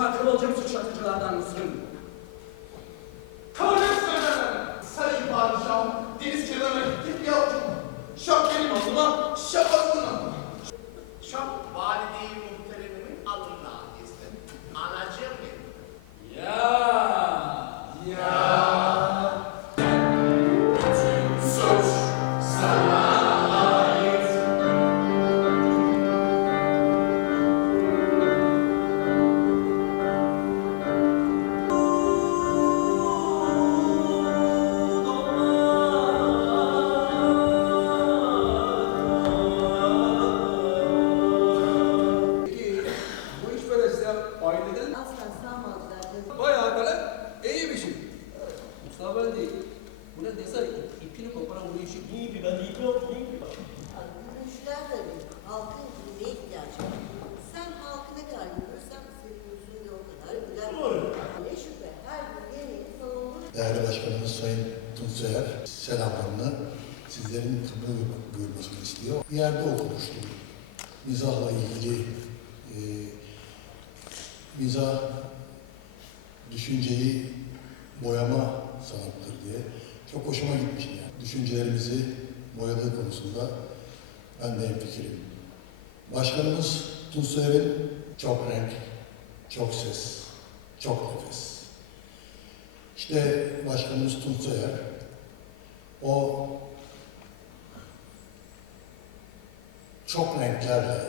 farklı olacak suç atıcılardan mısın? İyi bir vazife? Yani Gülüşler de halkın ne ihtiyacı var? Sen halkı ne kadar görürsen senin yüzün de o kadar güler. Doğru. Ne şüphe her gün yeni savunulur. Değerli Başkanımız Sayın Tunçer selamlarını sizlerin kabul buyurmasını istiyor. Bir yerde okumuştum. Mizahla ilgili e, mizah düşünceyi boyama sanattır diye. Çok hoşuma gitmişti yani. Düşüncelerimizi boyadığı konusunda ben de hemfikirim. Başkanımız Tunçer'in çok renk, çok ses, çok nefes. İşte Başkanımız Tunçer, o çok renklerle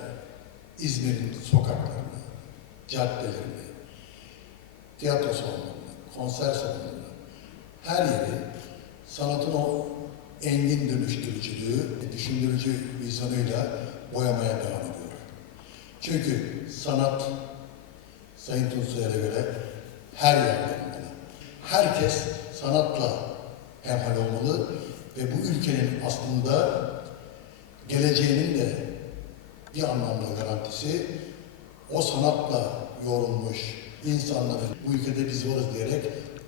İzmir'in sokaklarını, caddelerini, tiyatro salonlarını, konser salonlarını, her yeri sanatın o engin dönüştürücülüğü, düşündürücü vizyonuyla boyamaya devam ediyor. Çünkü sanat Sayın Tunçer'e göre her yerde olmalı. Herkes sanatla hemhal olmalı ve bu ülkenin aslında geleceğinin de bir anlamda garantisi o sanatla yorulmuş insanların bu ülkede biz varız diyerek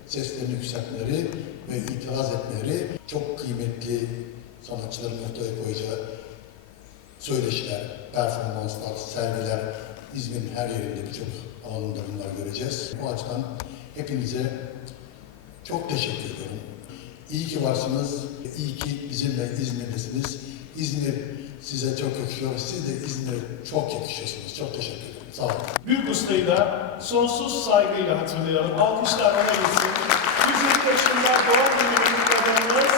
seslerini yükseltmeleri ve itiraz etmeleri çok kıymetli sanatçıların ortaya koyacağı söyleşiler, performanslar, sergiler İzmir'in her yerinde birçok alanında bunlar göreceğiz. Bu açıdan hepinize çok teşekkür ediyorum. İyi ki varsınız, iyi ki bizimle İzmir'desiniz. İzmir size çok yakışıyor, siz de İzmir'e çok yakışıyorsunuz. Çok teşekkür ederim. Sağ olun. Büyük ustayı da sonsuz saygıyla hatırlayalım. Alkışlar ona gitsin. Yüzük yaşında doğum günü kutladığımız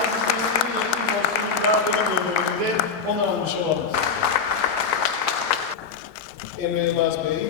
Aziz Nesin'in yakın dostunun yardımı bölümünde onu almış olalım. Emre Yılmaz Bey.